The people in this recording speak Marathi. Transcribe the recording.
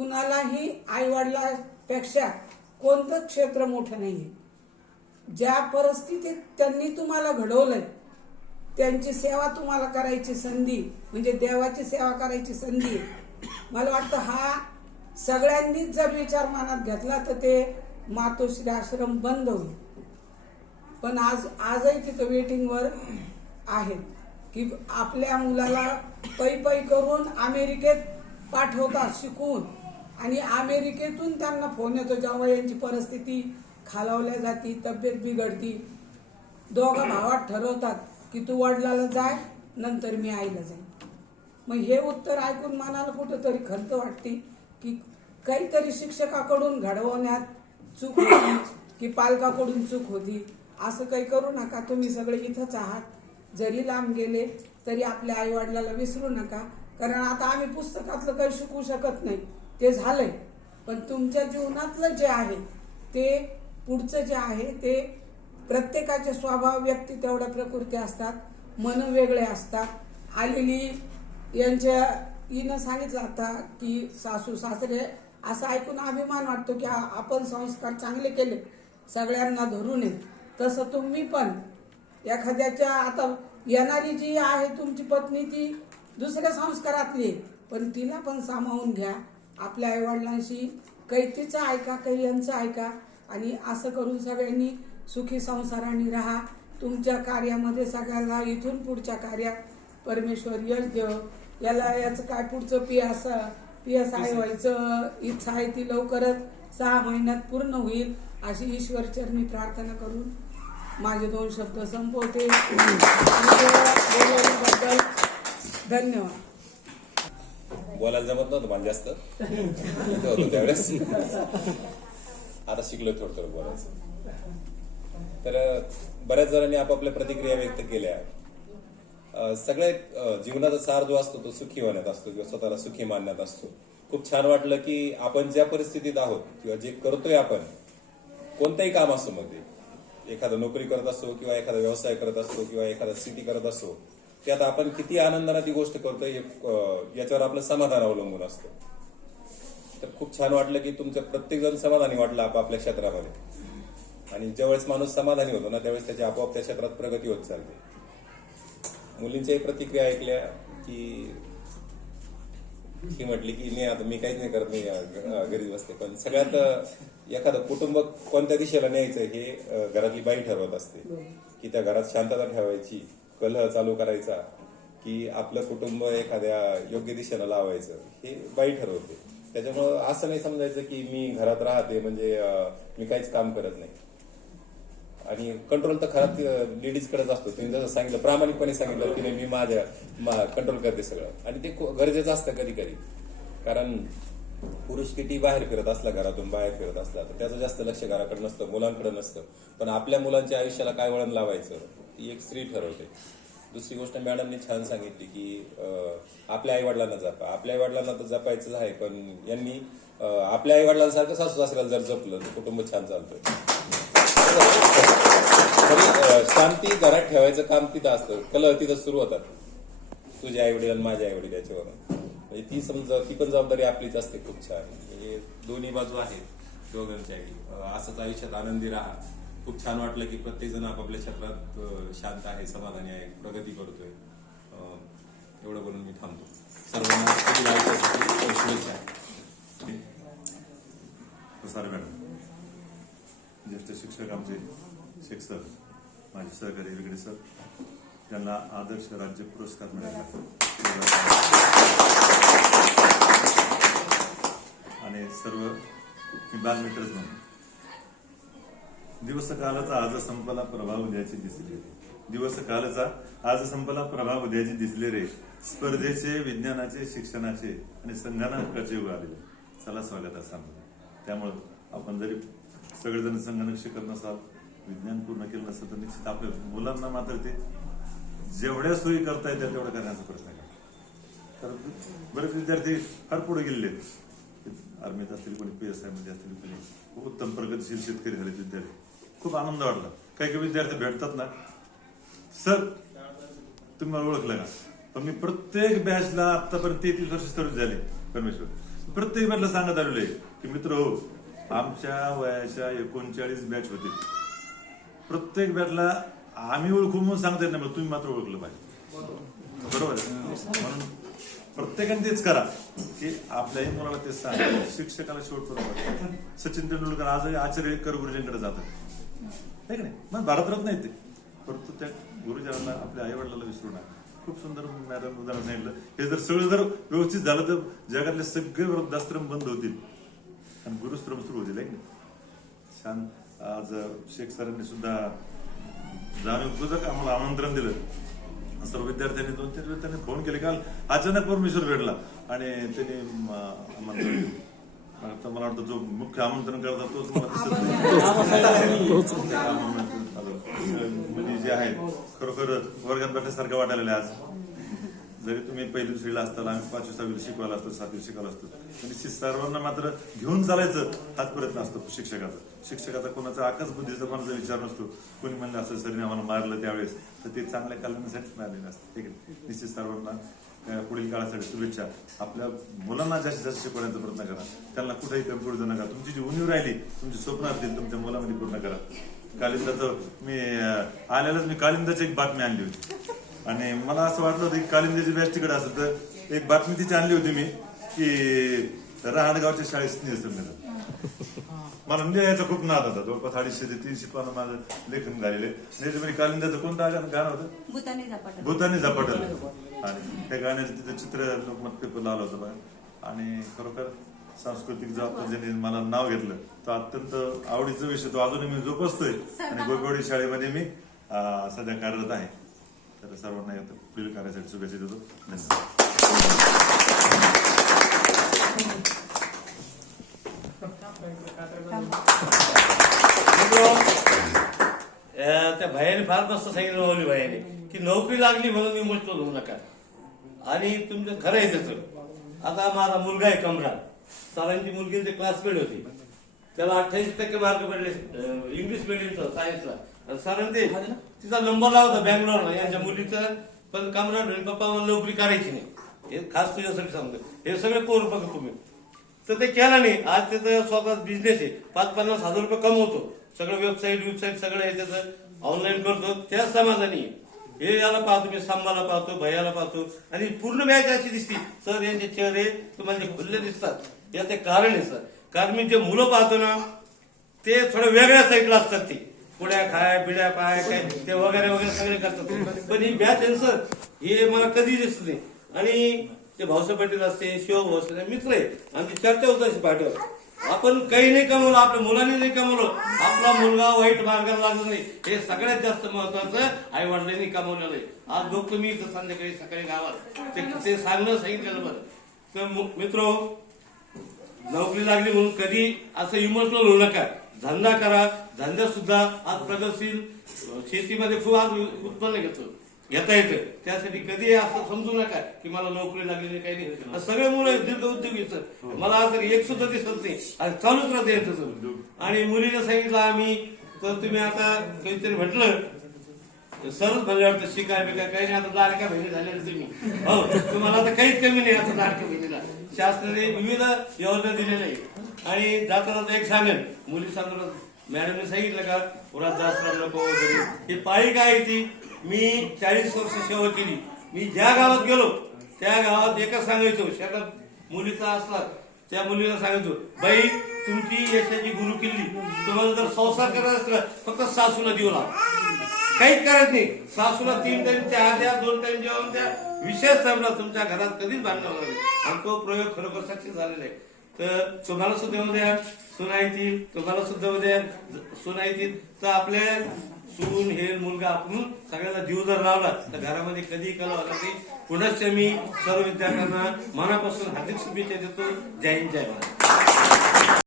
कुणालाही आईवडिलांपेक्षा कोणतं क्षेत्र मोठं नाहीये. ज्या परिस्थितीत त्यांनी तुम्हाला घडवलंय त्यांची सेवा तुम्हाला करायची संधी म्हणजे देवाची सेवा करायची संधी. मला वाटतं हा सगळ्यांनीच जर विचार मनात घेतला तर ते मातोश्री आश्रम बंद होईल. पण आजही तिथं वेटिंगवर आहेत की आपल्या मुलाला पै करून अमेरिकेत पाठवतात शिकून आणि अमेरिकेतून त्यांना फोन येतो जेव्हा यांची परिस्थिती खालावल्या जाती, तब्येत बिघडती. दोघा भावात ठरवतात की तू वडिलाला जाय, नंतर मी आईला जाईन. मग हे उत्तर ऐकून मनाला कुठंतरी खंत वाटते की काहीतरी शिक्षकाकडून घडवण्यात चूक होती की पालकाकडून चूक होती. असं काही करू नका. तुम्ही सगळे इथंच आहात. जरी लांब गेले तरी आपल्या आई वडिलाला विसरू नका. कारण आता आम्ही पुस्तकातलं काही शिकू शकत नाही, ते झालंय. पण तुमच्या जीवनातलं जे आहे ते पुढचं जे आहे ते प्रत्येकाचे स्वभाव व्यक्ती तेवढ्या प्रकृती असतात, मन वेगळे असतात. आलेली यांच्या हिनं सांगितलं आता की सासू सासरे असं ऐकून अभिमान वाटतो की आपण संस्कार चांगले केले सगळ्यांना धरून आहे. तसं तुम्ही पण एखाद्याच्या आता येणारी जी आहे तुमची पत्नी ती दुसऱ्या संस्कारातली पण तिला पण सामावून घ्या. आपल्या आईवडिलांशी काही तिचं ऐका काही यांचं ऐका आणि असं करून सगळ्यांनी सुखी संसाराने राहा. तुमच्या कार्यामध्ये सगळ्याला इथून पुढच्या कार्यात परमेश्वर यश देव. याचं काय पुढचं PSI व्हायचं इच्छा आहे ती लवकरच 6 महिन्यात पूर्ण होईल अशी ईश्वरचरणी प्रार्थना करून माझे 2 शब्द संपवते. बोलण्याबद्दल धन्यवाद. बोलायला जमत नव्हतं मला जास्त होतं त्यावेळेस. आता शिकलो थोडं बोलायचं. तर बऱ्याच जणांनी आपापल्या प्रतिक्रिया व्यक्त केल्या. सगळ्या जीवनाचा सार जो असतो तो सुखी होण्यात असतो किंवा स्वतःला सुखी मानण्यात असतो. खूप छान वाटलं की आपण ज्या परिस्थितीत आहोत किंवा जे करतोय आपण कोणतंही काम असो, मग ते एखादा नोकरी करत असो किंवा एखादा व्यवसाय करत असतो किंवा एखादा सिटी करत असो, त्यात आपण किती आनंदाने ती गोष्ट करतोय याच्यावर आपलं समाधान अवलंबून असतं. तर खूप छान वाटलं की तुमचं प्रत्येक जण समाधानी वाटलं आपापल्या क्षेत्रामध्ये. आणि ज्यावेळेस माणूस समाधानी होतो ना त्यावेळेस त्याची आपोआप त्या क्षेत्रात प्रगती होत चालते. मुलींच्याही प्रतिक्रिया ऐकल्या की ती म्हटली की मी काहीच नाही करत, मी घरीच बसते. पण सगळ्यात एखादं कुटुंब कोणत्या दिशेला न्यायचं हे घरातली बाई ठरवत असते की त्या घरात शांतता ठेवायची, कलह चालू करायचा की आपलं कुटुंब एखाद्या योग्य दिशेला लावायचं हे बाई ठरवते. त्याच्यामुळं असं नाही समजायचं की मी घरात राहते म्हणजे मी काहीच काम करत नाही. आणि कंट्रोल तर खराब लेडीजकडेच असतो. तिने जसं सांगितलं, प्रामाणिकपणे सांगितलं की नाही मी कंट्रोल करते सगळं. आणि ते गरजेचं असतं कधी कधी. कारण पुरुष किती बाहेर फिरत असला, घरातून बाहेर फिरत असला तर त्याचं जास्त लक्ष घराकडे नसतं, मुलांकडे नसतं. पण आपल्या मुलांच्या आयुष्याला काय वळण लावायचं ती एक स्त्री ठरवते. दुसरी गोष्ट मॅडमने छान सांगितली की आपल्या आईवडिलांना जपा. आपल्या आईवडिलांना तर जपायचंच आहे, पण यांनी आपल्या आईवडिलांसारखं सासू सासऱ्याला जर जपलं तर कुटुंब छान चालतंय. शांती घरात ठेवायचं काम तिथं असतं, कलह तिथं सुरू होतात. तुझे आई वडील आणि माझे आई वडील याच्यावरून म्हणजे ती पण जबाबदारी आपलीच असते. खूप छान म्हणजे दोन्ही बाजू आहेत दोघांच्याही. असंच आयुष्यात आनंदी राहा. खूप छान वाटलं की प्रत्येक जण आपापल्या क्षेत्रात शांत आहे, समाधानी आहे, प्रगती करतोय. एवढं बोलून मी थांबतो. सर्वांना शुभेच्छा. मॅडम, ज्येष्ठ शिक्षक आमचे शेख सर, माझे सहकारी वेगळे सर, त्यांना आदर्श राज्य पुरस्कार मिळाला. आणि सर्व मी बॅडमिंटनच म्हणून दिवस कालाचा आज संपला प्रभाव उद्याची दिसले रे. दिवस कालाचा आज संपला प्रभाव उद्याची दिसले रे. स्पर्धेचे, विज्ञानाचे, शिक्षणाचे आणि संगणकाचे युग आलेले. चला स्वागत असा. त्यामुळं आपण जरी सगळेजण संगणक शिकत नसाल, विज्ञान पूर्ण केलं नसतं तर निश्चित आपल्या मुलांना मात्र ते जेवढ्या सोयी करता येतात तेवढं करण्याचा प्रयत्न करा. तर बरेच विद्यार्थी फार पुढे गेलेले आहेत. आर्मीत असतील, कोणी PSI मध्ये असतील, कोणी उत्तम प्रगतीशील शेतकरी झाले विद्यार्थी. खूप आनंद वाटला. काही काही विद्यार्थी भेटतात ना, सर तुम्ही मला ओळखलं का? पण मी प्रत्येक बॅचला आतापर्यंत 33 वर्ष सर्व्हिस झाली. परमेश्वर प्रत्येक बॅचला सांगत आलेलो आहे की मित्र हो, आमच्या वयाच्या 39 बॅच होतील. प्रत्येक बॅचला आम्ही ओळखू म्हणून सांगता येत नाही, मग तुम्ही मात्र ओळखलं पाहिजे. बरोबर आहे? म्हणून प्रत्येकाने तेच करा की आपल्याही मुलाला तेच सांगा. शिक्षकाला शेवटपर्यंत सचिन तेंडुलकर आजही आचार्य गुरुजींकडे जातात, आहे की नाही? मग भारतरत्न नाही ते, परंतु त्या गुरुजनांना आपल्या आई वडिलांना विसरू नका. खूप सुंदर मॅडम उदाहरण सांगितलं. हे जर सगळं जर व्यवस्थित झालं तर जगातले सगळे वृद्धाश्रम बंद होतील आणि गुरुश्रम सुरू होतील, आहे की नाही? छान. आज शेख सरांनी सुद्धा जाणीवपूर्वक आम्हाला आमंत्रण दिलं. सर्व विद्यार्थ्यांनी 2-3 विद्यार्थ्यांनी फोन केले. काल अचानक परमेश्वर भेटला आणि त्यांनी आमंत्रण दिलं. आता मला वाटतं जो मुख्य आमंत्रण करतात तोच मला दिसत नाही. मुली जे आहेत खरोखर वर्गात बसल्यासारखं वाटायला आज. जरी तुम्ही पहिली दुसरीला असताल, आम्ही 5वी 6वीला शिकवायला असतो, 7वी शिकवायला असतो, निश्चित सर्वांना मात्र घेऊन चालायचं हाच प्रयत्न असतो शिक्षकाचा. शिक्षकाचा कोणाचा आकाश बुद्धीचा कोणाचा विचार नसतो. कोणी म्हणलं असं सरीने आम्हाला मारलं त्यावेळेस, तर ते चांगल्या कल्याणासाठीच मारलेलं असतं. ठीक आहे. निश्चित सर्वांना पुढील काळासाठी शुभेच्छा. आपल्या मुलांना जास्तीत जास्त शिकवण्याचा प्रयत्न करा. त्यांना कुठेही कमी पडू नका. तुमची जी उणीव राहिली, तुमची स्वप्न असतील, तुमच्या मुलामध्ये पूर्ण करा. कालिंदाचं मी आल्यालाच मी कालिंदाची एक बातमी आणली होती आणि मला असं वाटलं होतं की कालिंदाची बॅच तिकडे असेल, तर एक बातमी तिची आणली होती मी की रहाडगावच्या शाळेत स्नेहसंमेलन. मला याचा खूप नाद होता. जवळपास 250 ते 300 पानं माझं लेखन झालेले. त्याच्यामध्ये कालिंदाचं कोणतं गाणं होतं? भूतानी झपाटलं. आणि त्या गाण्याचं तिथं चित्र लोकमत पेपरला आलं होतं बघा. आणि खरोखर सांस्कृतिक जबाबदार ज्यांनी मला नाव घेतलं तो अत्यंत आवडीचा विषय, तो अजूनही मी जोपासतोय आणि गोगवडी शाळेमध्ये मी सध्या कार्यरत आहे. तर सर्वांना पुढील कार्यासाठी शुभेच्छा देतो. त्या भयाने फार मस्त सांगितलं माऊली भयाने की नोकरी लागली म्हणून मी मुळतो होऊ नका. आणि तुमचं खरं आहे त्याचं. आता माझा मुलगा आहे कमरा, सरांची मुलगी ते क्लासमेट होती, त्याला 88% मार्क पडले इंग्लिश मिडियमचा सायन्सला. सरांनी तिचा नंबर लावला होता बँगलोरला यांच्या मुलीचा, पण कमरा पप्पा मला नोकरी करायची नाही, हे खास तुझ्यासाठी सांगतो, हे सगळे पोर बघा तुम्ही. तर ते केलं नाही. आज त्याचा स्वतः बिझनेस आहे, 5-50 हजार रुपये कमवतो, सगळं वेबसाईट सगळं आहे त्याचं, ऑनलाईन करतो, त्याच समाधानी. हे याला पाहतो मी, सांबाला पाहतो, भैयाला पाहतो, आणि पूर्ण मॅच अशी दिसती. सर यांचे चेहरे तुम्हाला जे खुल्ले दिसतात याचे कारण आहे सर, कारण मी जे मुलं पाहतो ना ते थोड्या वेगळ्या साईडला असतात. ते पुड्या खाय बिड्या पाय काय ते वगैरे वगैरे सगळे करतात. पण ही मॅच आहे सर, हे मला कधी दिसत नाही. आणि ते भाऊसाहेब पाटील असते, शिवभाऊ असते, मित्र आहे, आमची चर्चा होत अशी पाठीवर. आपण काही नाही कमवलं, आपल्या मुलांनी नाही कमवलं, आपला मुलगा वाईट मार्गाला लागला नाही, हे सगळ्यात जास्त महत्वाचं आई वडिलांनी कमवलेलं आहे. आज बघतो मी इथं संध्याकाळी सकाळी गावात ते सांगितलेलं बरं. तर मित्र, नोकरी लागली म्हणून कधी असं इमोशनल होऊ नका. धंदा करा, धंद्यात सुद्धा आज प्रगतशील, शेतीमध्ये खूप आज उत्पन्न घेता येतं. त्यासाठी कधी असं समजू नका की मला नोकरी लागली नाही, काही नाही. सगळे मुलं दीर्घ उद्योगी सर, मला असं एक सुद्धा दिसत नाही, चालूच राहते याचं सर. आणि मुलीने सांगितलं आम्ही, तर तुम्ही आता काहीतरी म्हटलं सरच भले वाटतं शिकाय बिकाय काही नाही. आता लाडक्या बहिणी झालेल्या तुम्ही, हो तुम्हाला आता काहीच कमी नाही. आता लाडक्या बहिणीला शासनाने विविध योजना दिलेल्या आहे. आणि जाता जाता एक सांगेल, मुली सांगत मॅडमने सांगितलं का वृद्धाश्रम नको वगैरे, ही पाळी काय ती. मी 40 वर्ष सेवा केली. मी ज्या गावात गेलो त्या गावात एकच सांगायचो, शेतात मुलीचा असला त्या मुलीला सांगायचो, बाई तुमची यशाची गुरु किल्ली, तुम्हाला जर संसार करायचा असला फक्त सासूला देऊ लावा, काहीच करत नाही. सासूला 3 टाइम चहा द्या, 2 टाइम जेवण द्या, विशेष संपला, तुमच्या घरात कधीच भांडण होणार नाही. आणि तो प्रयोग खरोखर सक्सेस झालेला आहे. तर तुम्हाला सुद्धा उद्या सुनायतील, तुम्हाला सुद्धा उद्या सुनायतील. तर आपल्या सून हे मुलगा आपण सगळ्याला जीव जर लावला तर घरामध्ये कधी कला होणार नाही. पुनश्च मी सर्व विद्यार्थ्यांना मनापासून हार्दिक शुभेच्छा देतो. जय हिंद, जय भारत.